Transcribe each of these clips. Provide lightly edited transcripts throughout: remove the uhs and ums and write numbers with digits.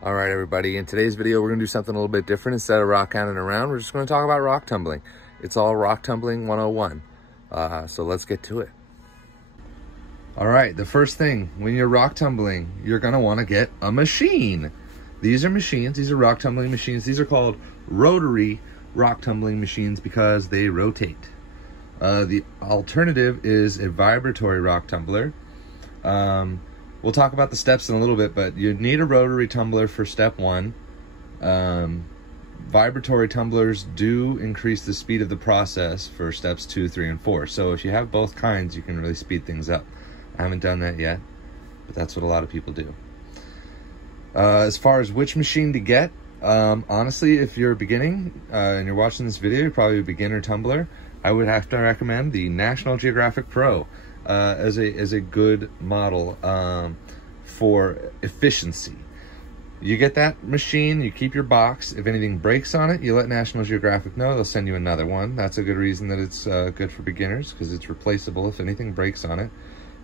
All right, everybody. In today's video, we're going to do something a little bit different. Instead of rock hounding around, we're just going to talk about rock tumbling. It's all rock tumbling 101. So let's get to it. All right, the first thing, when you're rock tumbling, you're going to want to get a machine. These are machines. These are rock tumbling machines. These are called rotary rock tumbling machines because they rotate. The alternative is a vibratory rock tumbler. We'll talk about the steps in a little bit, but you need a rotary tumbler for step one. Vibratory tumblers do increase the speed of the process for steps 2, 3, and 4. So if you have both kinds, you can really speed things up. I haven't done that yet, but that's what a lot of people do. As far as which machine to get, honestly, if you're beginning and you're watching this video, you're probably a beginner tumbler, I would have to recommend the National Geographic Pro as a good model for efficiency. You get that machine, you keep your box. If anything breaks on it, you let National Geographic know. They'll send you another one. That's a good reason that it's good for beginners, because it's replaceable if anything breaks on it.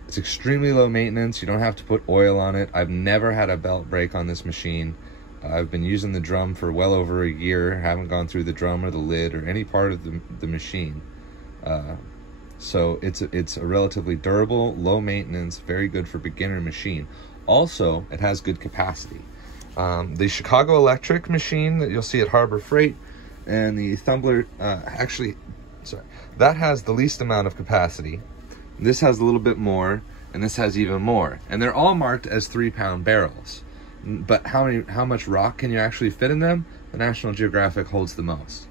It's extremely low maintenance. You don't have to put oil on it. I've never had a belt break on this machine. I've been using the drum for well over a year. Haven't gone through the drum or the lid or any part of the machine. So it's a relatively durable, low maintenance, very good for beginner machine. Also, it has good capacity. The Chicago Electric machine that you'll see at Harbor Freight and the Tumbler, that has the least amount of capacity. This has a little bit more, and this has even more. And they're all marked as 3-pound barrels. But how much rock can you actually fit in them? The National Geographic holds the most.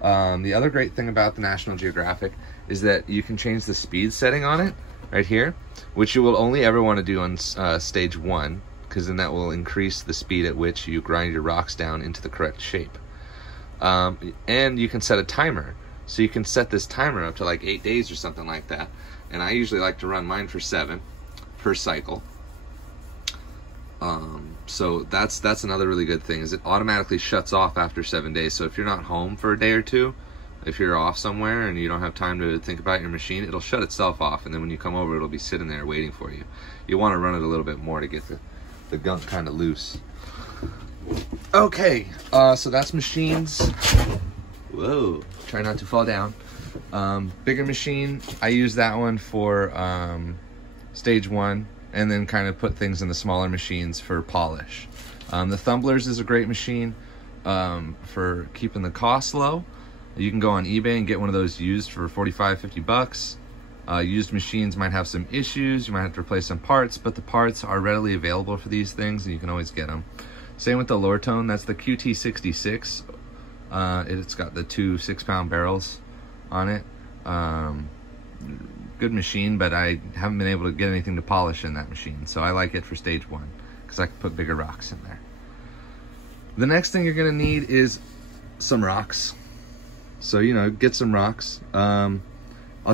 The other great thing about the National Geographic is that you can change the speed setting on it right here, which you will only ever want to do on stage 1, because then that will increase the speed at which you grind your rocks down into the correct shape. And you can set a timer. So you can set this timer up to like 8 days or something like that. And I usually like to run mine for 7 per cycle. So that's another really good thing, is it automatically shuts off after 7 days. So if you're not home for a day or two, if you're off somewhere and you don't have time to think about your machine, it'll shut itself off, and then when you come over, it'll be sitting there waiting for you. You want to run it a little bit more to get the gunk kind of loose. Okay, so that's machines. Whoa, try not to fall down. Bigger machine, I use that one for stage 1, and then kind of put things in the smaller machines for polish. The Tumblers is a great machine for keeping the costs low. You can go on eBay and get one of those used for 45, 50 bucks. Used machines might have some issues. You might have to replace some parts, but the parts are readily available for these things, and you can always get them. Same with the Lortone. That's the QT66. It's got the 2 6-pound barrels on it. Good machine, but I haven't been able to get anything to polish in that machine, so I like it for stage 1 because I can put bigger rocks in there. The next thing you're going to need is some rocks. So, you know, get some rocks. I'll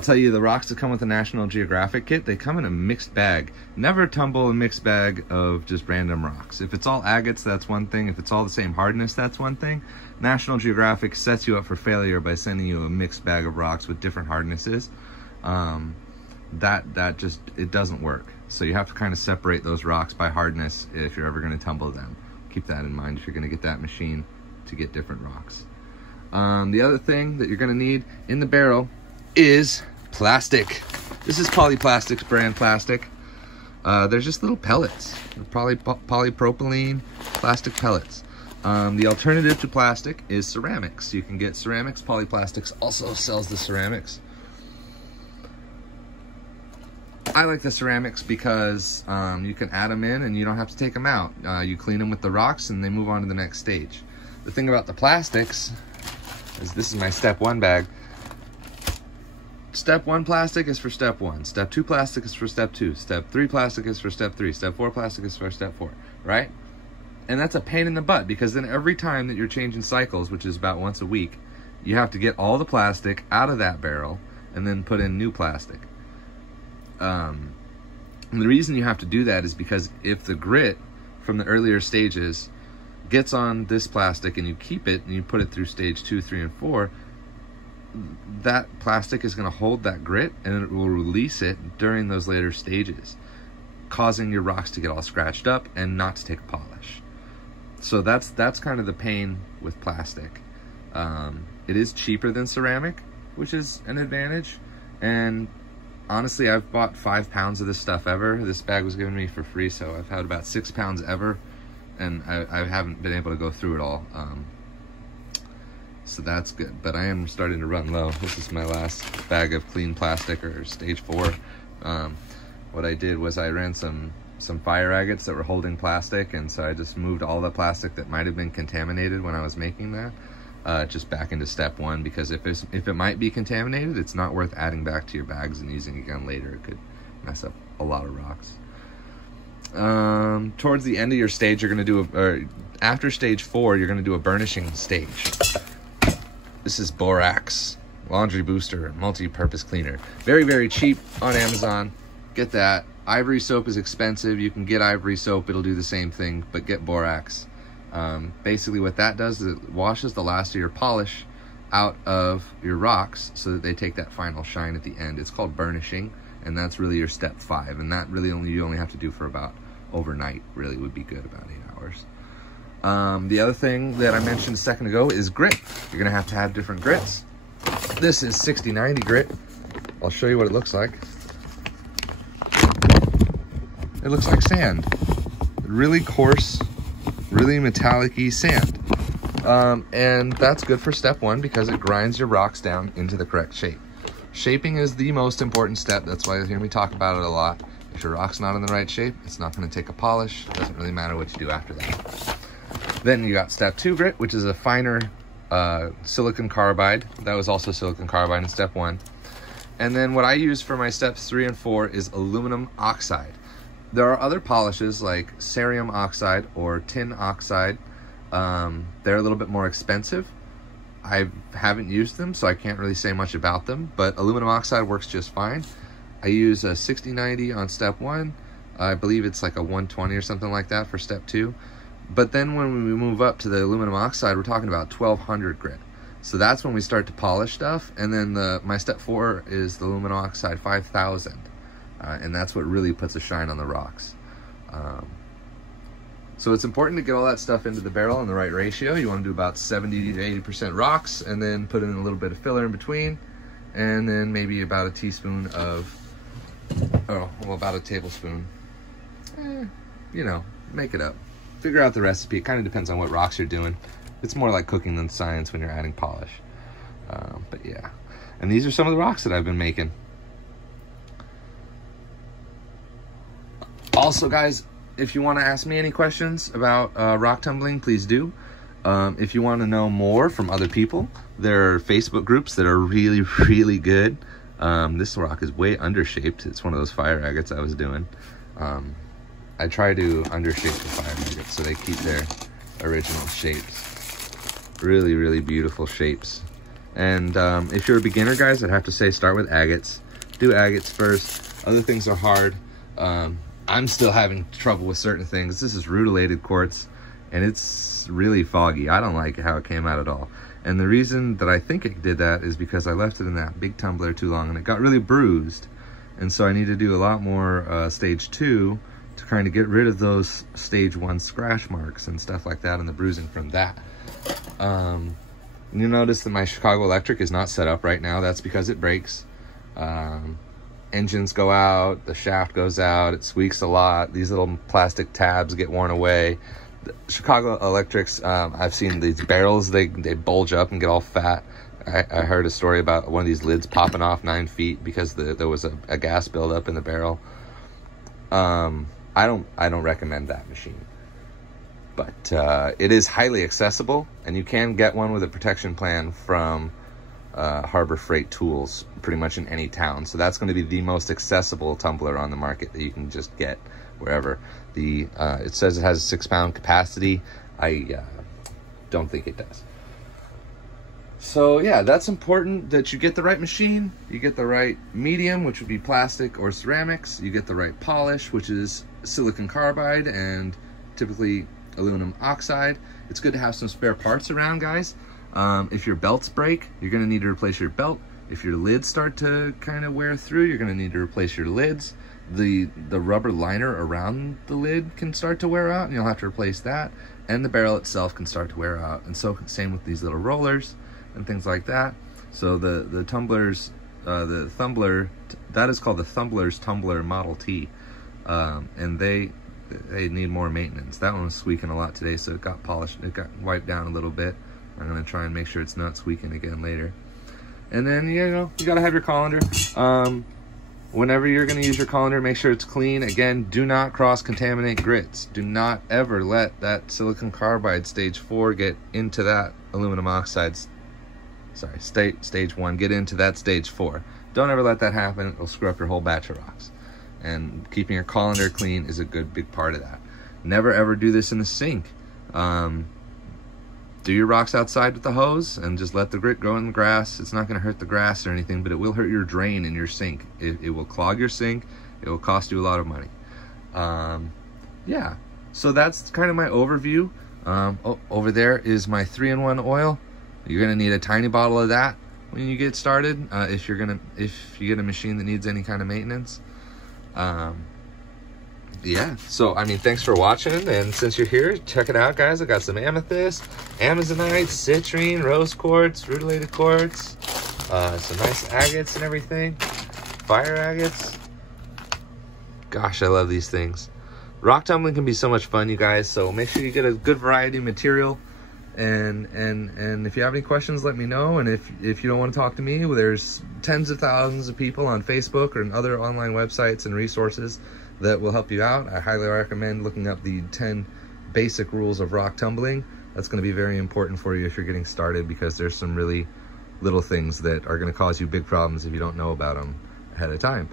tell you, the rocks that come with the National Geographic kit, they come in a mixed bag. Never tumble a mixed bag of just random rocks. If it's all agates, that's one thing. If it's all the same hardness, that's one thing. National Geographic sets you up for failure by sending you a mixed bag of rocks with different hardnesses. That just, it doesn't work. So you have to kind of separate those rocks by hardness if you're ever going to tumble them. Keep that in mind if you're going to get that machine to get different rocks. The other thing that you're going to need in the barrel is plastic. This is Polyplastic's brand plastic. They're just little pellets. They're polypropylene plastic pellets. The alternative to plastic is ceramics. You can get ceramics. Polyplastics also sells the ceramics. I like the ceramics because you can add them in and you don't have to take them out. You clean them with the rocks and they move on to the next stage. The thing about the plastics is, this is my step 1 bag. Step 1 plastic is for step 1. Step 2 plastic is for step 2. Step 3 plastic is for step 3. Step 4 plastic is for step 4, right? And that's a pain in the butt, because then every time that you're changing cycles, which is about once a week, you have to get all the plastic out of that barrel and then put in new plastic. And the reason you have to do that is because if the grit from the earlier stages gets on this plastic and you keep it and you put it through stage 2, 3, and 4, that plastic is going to hold that grit and it will release it during those later stages, causing your rocks to get all scratched up and not to take a polish. So that's kind of the pain with plastic. It is cheaper than ceramic, which is an advantage. And honestly, I've bought 5 pounds of this stuff ever. This bag was given me for free, so I've had about 6 pounds ever, and I haven't been able to go through it all. So that's good, but I am starting to run low. This is my last bag of clean plastic, or stage 4. What I did was I ran some fire agates that were holding plastic, and so I just moved all the plastic that might have been contaminated when I was making that just back into step 1, because if it might be contaminated, it's not worth adding back to your bags and using again later. It could mess up a lot of rocks. Towards the end of your stage, you're going to do after stage 4, you're going to do a burnishing stage. This is borax laundry booster multi-purpose cleaner. Very, very cheap on Amazon. Get that. Ivory soap is expensive. You can get ivory soap, it'll do the same thing, but get borax. Basically what that does is it washes the last of your polish out of your rocks so that they take that final shine at the end. It's called burnishing, and that's really your step 5, and that really you only have to do for about overnight. Really would be good, about 8 hours. The other thing that I mentioned a second ago is grit. You're gonna have to have different grits. This is 60/90 grit. I'll show you what it looks like. It looks like sand. Really coarse, really metallic-y sand. And that's good for step 1 because it grinds your rocks down into the correct shape. Shaping is the most important step. That's why you hear me talk about it a lot. If your rock's not in the right shape, it's not gonna take a polish. It doesn't really matter what you do after that. Then you got step 2 grit, which is a finer silicon carbide. That was also silicon carbide in step 1. And then what I use for my steps 3 and 4 is aluminum oxide. There are other polishes like cerium oxide or tin oxide. They're a little bit more expensive. I haven't used them, so I can't really say much about them, but aluminum oxide works just fine. I use a 60/90 on step 1. I believe it's like a 120 or something like that for step 2. But then when we move up to the aluminum oxide, we're talking about 1200 grit. So that's when we start to polish stuff. And then my step 4 is the aluminum oxide 5000. And that's what really puts a shine on the rocks. So it's important to get all that stuff into the barrel in the right ratio. You want to do about 70 to 80% rocks, and then put in a little bit of filler in between. And then maybe about a teaspoon of, about a tablespoon. You know, make it up. Figure out the recipe. It kind of depends on what rocks you're doing. It's more like cooking than science when you're adding polish. But yeah. And these are some of the rocks that I've been making. Also, guys, if you want to ask me any questions about rock tumbling, please do. If you want to know more from other people, there are Facebook groups that are really, really good. This rock is way undershaped. It's one of those fire agates I was doing. I try to undershape the fire agates so they keep their original shapes. Really, really beautiful shapes. And if you're a beginner, guys, I'd have to say start with agates. Do agates first. Other things are hard. I'm still having trouble with certain things. This is rutilated quartz, and it's really foggy. I don't like how it came out at all. And the reason that I think it did that is because I left it in that big tumbler too long, and it got really bruised. And so I need to do a lot more stage 2 to kind of get rid of those stage 1 scratch marks and stuff like that, and the bruising from that. You notice that my Chicago Electric is not set up right now. That's because it breaks. Engines go out, the shaft goes out, it squeaks a lot. These little plastic tabs get worn away. The Chicago Electrics, I've seen these barrels, they bulge up and get all fat. I heard a story about one of these lids popping off 9 feet because there was a gas buildup in the barrel. I don't recommend that machine, but it is highly accessible, and you can get one with a protection plan from Harbor Freight Tools pretty much in any town. So that's going to be the most accessible tumbler on the market that you can just get wherever. It says it has a 6 pound capacity. I don't think it does. So yeah, that's important that you get the right machine, you get the right medium, which would be plastic or ceramics, you get the right polish, which is silicon carbide and typically aluminum oxide. It's good to have some spare parts around, guys. If your belts break, you're gonna need to replace your belt. If your lids start to kind of wear through, you're gonna need to replace your lids. the rubber liner around the lid can start to wear out, and you'll have to replace that, and the barrel itself can start to wear out. And so same with these little rollers and things like that. So the tumblers, the Tumbler, that is called the Tumbler's Tumbler Model T, and they need more maintenance. That one was squeaking a lot today, so it got polished, it got wiped down a little bit. I'm gonna try and make sure it's not squeaking again later. And then, you know, you gotta have your colander. Whenever you're gonna use your colander, make sure it's clean. Again, do not cross-contaminate grits. Do not ever let that silicon carbide stage 4 get into that aluminum oxide, sorry, stage 1, get into that stage 4. Don't ever let that happen. It'll screw up your whole batch of rocks. And keeping your colander clean is a big part of that. Never ever do this in the sink. Do your rocks outside with the hose and just let the grit grow in the grass. It's not going to hurt the grass or anything, but it will hurt your drain in your sink. It will clog your sink. It will cost you a lot of money. Yeah, so that's kind of my overview. Over there is my 3-in-1 oil. You're going to need a tiny bottle of that when you get started, if you get a machine that needs any kind of maintenance. Yeah, so I mean, thanks for watching, and since you're here, check it out, guys. I got some amethyst, amazonite, citrine, rose quartz, rutilated quartz, some nice agates and everything, fire agates. Gosh, I love these things. Rock tumbling can be so much fun, you guys, so make sure you get a good variety of material. And if you have any questions, let me know. And if you don't want to talk to me, well, there's tens of thousands of people on Facebook or other online websites and resources that will help you out. I highly recommend looking up the 10 basic rules of rock tumbling. That's going to be very important for you if you're getting started, because there's some really little things that are going to cause you big problems if you don't know about them ahead of time.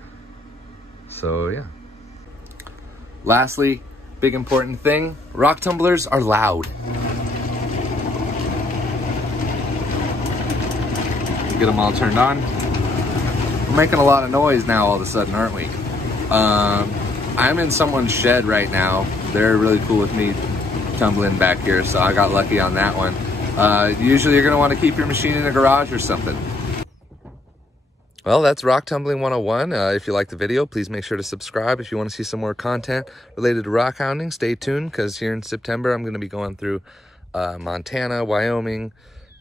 So yeah. Lastly, big important thing, rock tumblers are loud. Get them all turned on. We're making a lot of noise now all of a sudden, aren't we? I'm in someone's shed right now. They're really cool with me tumbling back here, so I got lucky on that one. Usually you're gonna want to keep your machine in a garage or something. Well, that's Rock Tumbling 101. If you like the video, please make sure to subscribe. If you want to see some more content related to rock hounding, stay tuned, because here in September I'm going to be going through Montana, Wyoming,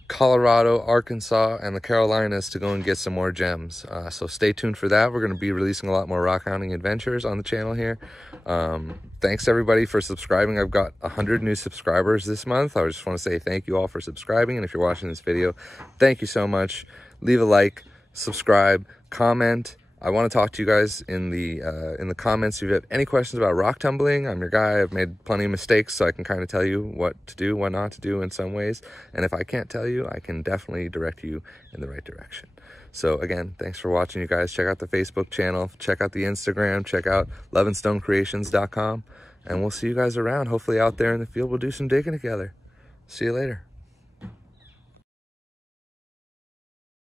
Colorado, Arkansas, and the Carolinas to go and get some more gems. So stay tuned for that. We're going to be releasing a lot more rock hounding adventures on the channel here. Thanks everybody for subscribing. I've got 100 new subscribers this month. I just want to say thank you all for subscribing. And if you're watching this video, thank you so much. Leave a like, subscribe, comment. I want to talk to you guys in the comments. If you have any questions about rock tumbling, I'm your guy. I've made plenty of mistakes, so I can kind of tell you what to do, what not to do in some ways. And if I can't tell you, I can definitely direct you in the right direction. So again, thanks for watching, you guys. Check out the Facebook channel, check out the Instagram, check out loveandstonecreations.com, and we'll see you guys around. Hopefully out there in the field, we'll do some digging together. See you later.